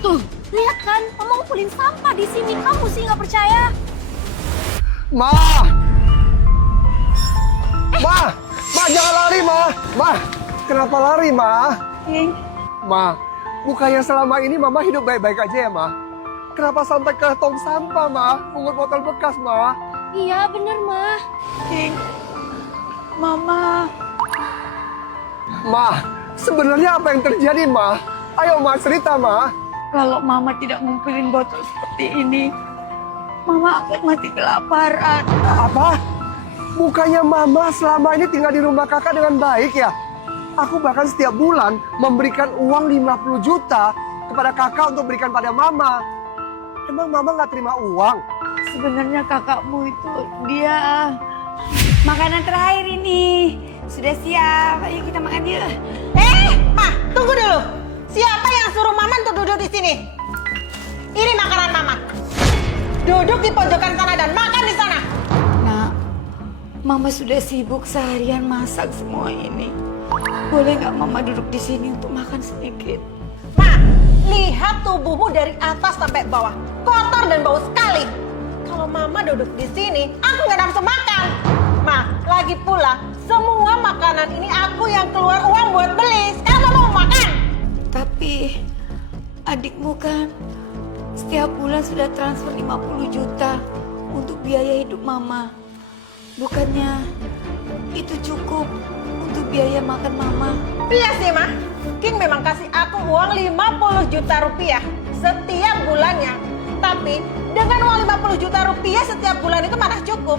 Tuh, lihat kan, mama ngumpulin sampah di sini. Kamu sih nggak percaya? Ma! Ma! Ma, jangan lari, Ma! Ma! Kenapa lari, Ma? Ma, bukannya selama ini Mama hidup baik-baik aja ya, Ma? Kenapa sampai ke tong sampah, Ma? Pungut botol bekas, Ma? Iya, bener, Ma. Mama. Ma, sebenarnya apa yang terjadi, Ma? Ayo, Ma, cerita, Ma. Kalau Mama tidak ngumpulin botol seperti ini, Mama akan mati kelaparan. Apa? Bukannya Mama selama ini tinggal di rumah kakak dengan baik ya? Aku bahkan setiap bulan memberikan uang 50 juta kepada kakak untuk berikan pada Mama. Emang Mama nggak terima uang? Sebenarnya kakakmu itu dia... Makanan terakhir ini sudah siap. Ayo kita makan yuk. Ma, tunggu dulu. Siapa yang suruh Mama untuk duduk di sini? Ini makanan Mama. Duduk di pojokan sana dan makan di sana. Nak, Mama sudah sibuk seharian masak semua ini. Boleh nggak Mama duduk di sini untuk makan sedikit? Ma, lihat tubuhmu dari atas sampai bawah. Kotor dan bau sekali. Kalau Mama duduk di sini, aku nggak nafsu makan. Ma, lagi pula, semua makanan ini aku yang keluar uang buat beli. Sekarang Mama mau makan. Tapi adikmu kan setiap bulan sudah transfer 50 juta untuk biaya hidup Mama. Bukannya itu cukup untuk biaya makan Mama? Iya sih, Ma. King memang kasih aku uang 50 juta rupiah setiap bulannya. Tapi dengan uang 50 juta rupiah setiap bulan itu mana cukup.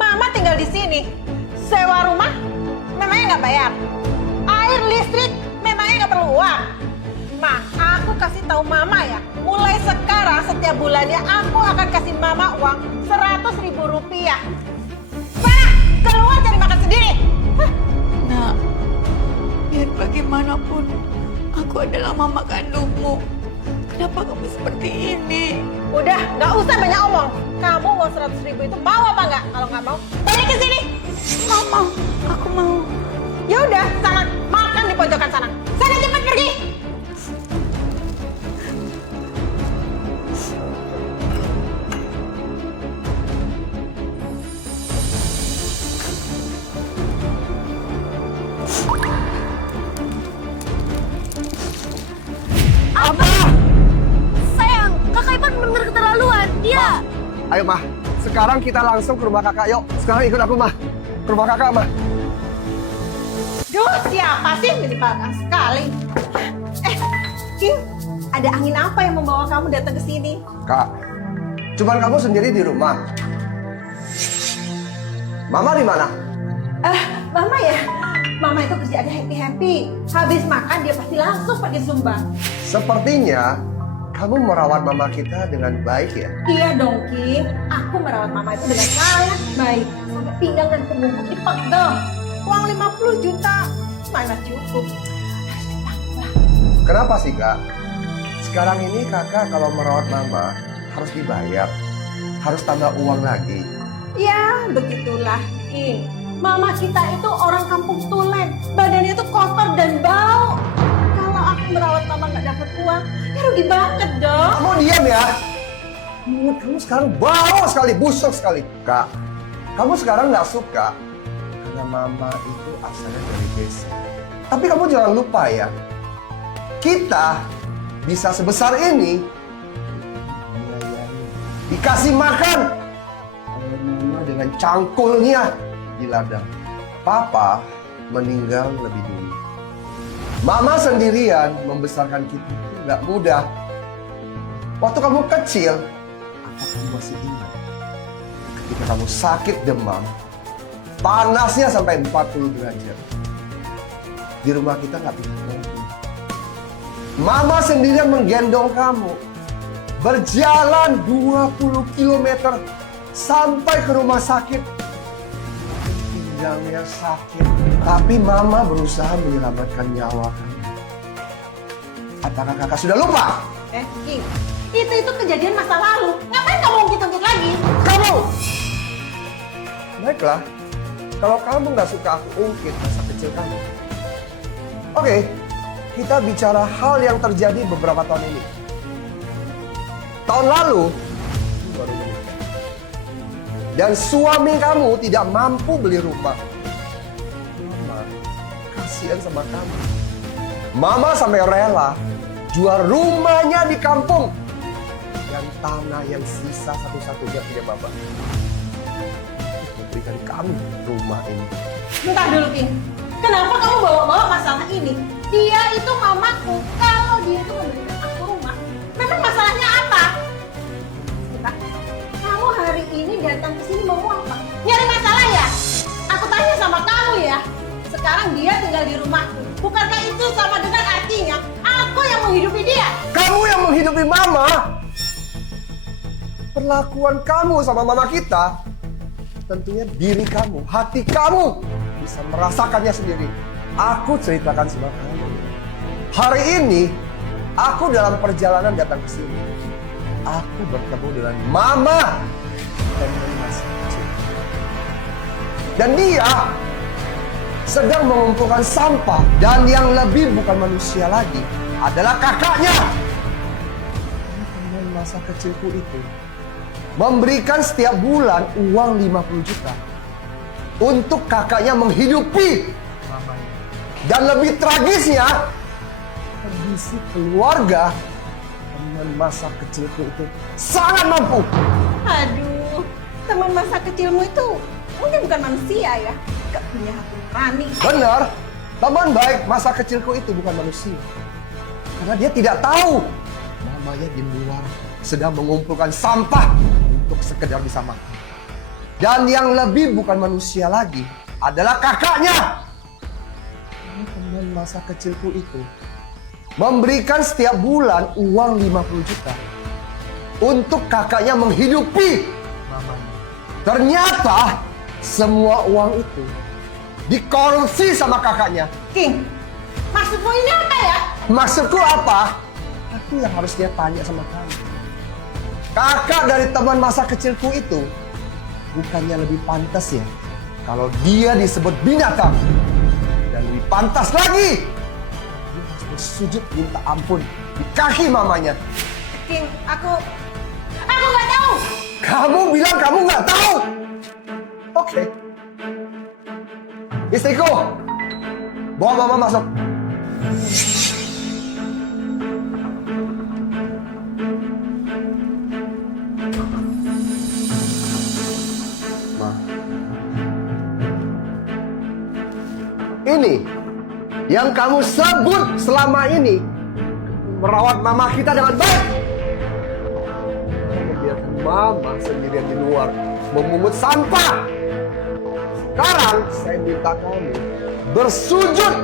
Mama tinggal di sini. Sewa rumah memangnya nggak bayar. Air listrik memangnya nggak perlu uang. Ma, aku kasih tahu Mama ya. Mulai sekarang setiap bulannya aku akan kasih Mama uang 100.000 rupiah. Sana, keluar cari makan sendiri. Hah? Nah, biar bagaimanapun aku adalah mama kandungmu. Kenapa kamu seperti ini? Udah, nggak usah banyak omong. Kamu uang 100.000 itu mau apa nggak? Kalau nggak mau, balik ke sini. Mama, aku mau. Ya udah, sana makan di pojokan sana. Sana cepat pergi. Apa? Sayang, kakak Ipan benar-benar keterlaluan. Dia... Ayo, Ma. Sekarang kita langsung ke rumah kakak. Yuk, sekarang ikut aku, Ma. Ke rumah kakak, Ma. Duh, siapa sih menyebalkan sekali? King, ada angin apa yang membawa kamu datang ke sini? Kak, cuman kamu sendiri di rumah. Mama di mana? Mama ya? Mama itu kerjaannya happy-happy. Habis makan dia pasti langsung pergi Zumba. Sepertinya kamu merawat mama kita dengan baik ya? Iya dong, King. Aku merawat Mama itu dengan sangat baik. Sampai pinggang dan punggungku dipegel. Uang 50 juta mana cukup. Harus ditambah. Kenapa sih, Kak? Sekarang ini kakak kalau merawat mama harus dibayar. Harus tambah uang lagi. Ya, begitulah, King. Mama kita itu orang kampung tulen. Badannya itu kotor dan bau. Kalau aku merawat Mama nggak dapat uang, ya rugi banget dong. Kamu diam ya? Mulut kamu sekarang bau sekali, busuk sekali. Kak, kamu sekarang nggak suka karena mama itu asalnya dari desa. Tapi kamu jangan lupa ya, kita bisa sebesar ini dikasih makan oleh mama dengan cangkulnya di ladang. Papa meninggal lebih dulu. Mama sendirian membesarkan kita itu nggak mudah. Waktu kamu kecil, apa kamu masih ingat? Ketika kamu sakit demam, panasnya sampai 40 derajat. Di rumah kita nggak bisa lagi. Mama sendirian menggendong kamu. Berjalan 20 km sampai ke rumah sakit. Pinggangnya sakit. Tapi Mama berusaha menyelamatkan nyawa kamu. Apakah kakak sudah lupa? King, itu kejadian masa lalu. Ngapain kamu ungkit-ungkit lagi? Kamu! Baiklah, kalau kamu nggak suka aku ungkit masa kecil kamu. Oke, kita bicara hal yang terjadi beberapa tahun ini. Tahun lalu, kamu baru menikah. Dan suami kamu tidak mampu beli rumah. Mama, kasihan sama kamu. Mama sampai rela jual rumahnya di kampung. Dan tanah yang sisa satu-satunya punya Mama. Memberikan kamu rumah ini. Bentar dulu, King. Kenapa kamu bawa-bawa masalah ini? Dia itu mamaku. Kalau dia itu memberikan aku rumah, memang masalahnya apa? Sita, kamu hari ini datang ke sini mau apa? Nyari masalah ya? Aku tanya sama kamu ya. Sekarang dia tinggal di rumahku. Bukankah itu sama dengan artinya aku yang menghidupi dia? Kamu yang menghidupi Mama. Perlakuan kamu sama Mama kita, tentunya diri kamu, hati kamu bisa merasakannya sendiri. Aku ceritakan sama kamu. Hari ini, aku dalam perjalanan datang ke sini. Aku bertemu dengan Mama dan masih kecil. Dan dia sedang mengumpulkan sampah. Dan yang lebih bukan manusia lagi adalah kakaknya. Teman masa kecilku itu memberikan setiap bulan uang 50 juta untuk kakaknya menghidupi mamanya. Dan lebih tragisnya, kondisi keluarga teman masa kecilku itu sangat mampu. Aduh, teman masa kecilmu itu mungkin bukan manusia ya. Gak punya hati nurani. Benar, teman baik masa kecilku itu bukan manusia. Karena dia tidak tahu mamanya di luar sedang mengumpulkan sampah untuk sekedar bisa makan. Dan yang lebih bukan manusia lagi adalah kakaknya. Teman masa kecilku itu memberikan setiap bulan uang 50 juta untuk kakaknya menghidupi mamanya. Ternyata semua uang itu dikorupsi sama kakaknya. King, maksudmu ini apa ya? Maksudku apa? Aku yang harusnya tanya sama kamu. Kakak dari teman masa kecilku itu bukannya lebih pantas ya kalau dia disebut binatang? Dan lebih pantas lagi, dia harus bersujud minta ampun di kaki mamanya. King, aku nggak tahu. Kamu bilang kamu nggak tahu? Oke. Istriku, bawa mama masuk. Ma. Ini yang kamu sebut selama ini merawat mama kita dengan baik. Membiarkan mama sendirian di luar memungut sampah. Sekarang saya minta kamu bersujud,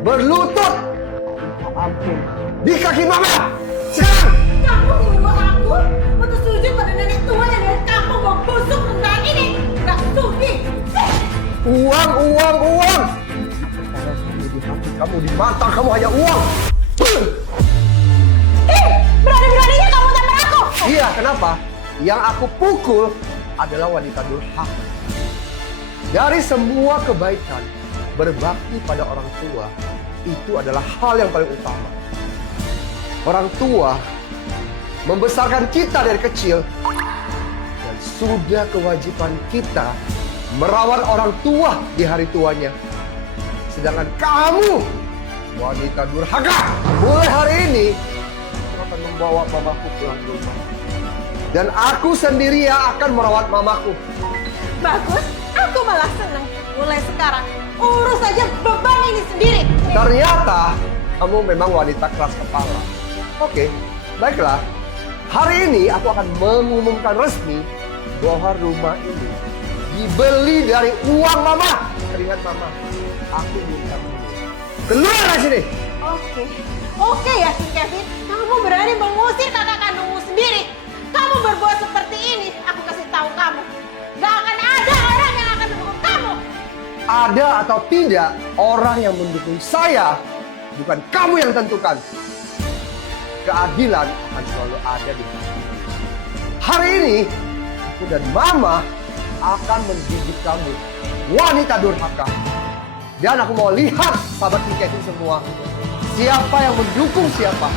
berlutut, minta ampun di kaki mama. Sekarang. Kamu menyuruh aku untuk sujud pada nenek tua yang dari kampung mau busuk rendahan ini. Nggak sudi. Uang. Sekarang kamu di hati kamu, di mata kamu hanya uang. Berani-beraninya kamu tampar aku. Iya, kenapa? Yang aku pukul adalah wanita durhaka. Dari semua kebaikan, berbakti pada orang tua itu adalah hal yang paling utama. Orang tua membesarkan kita dari kecil, dan sudah kewajiban kita merawat orang tua di hari tuanya. Sedangkan kamu, wanita durhaka, mulai hari ini aku akan membawa mamaku pulang ke rumah. Dan aku sendiri yang akan merawat mamaku. Bagus, aku malah senang. Mulai sekarang, urus saja beban ini sendiri. Ternyata kamu memang wanita keras kepala. Oke, baiklah. Hari ini aku akan mengumumkan resmi bahwa rumah ini dibeli dari uang mama. Keringat mama. Aku minta kamu keluar dari sini. Oke ya, King Kevin. Kamu berani mengusir kakak kandungmu sendiri. Kamu berbuat seperti ini, aku kasih tahu kamu. Gak akan ada orang yang akan mendukung kamu. Ada atau tidak orang yang mendukung saya, bukan kamu yang tentukan. Keadilan akan selalu ada di kamu. Hari ini, aku dan mama akan mendidik kamu, wanita durhaka. Dan aku mau lihat sahabat King Kevin semua, siapa yang mendukung siapa.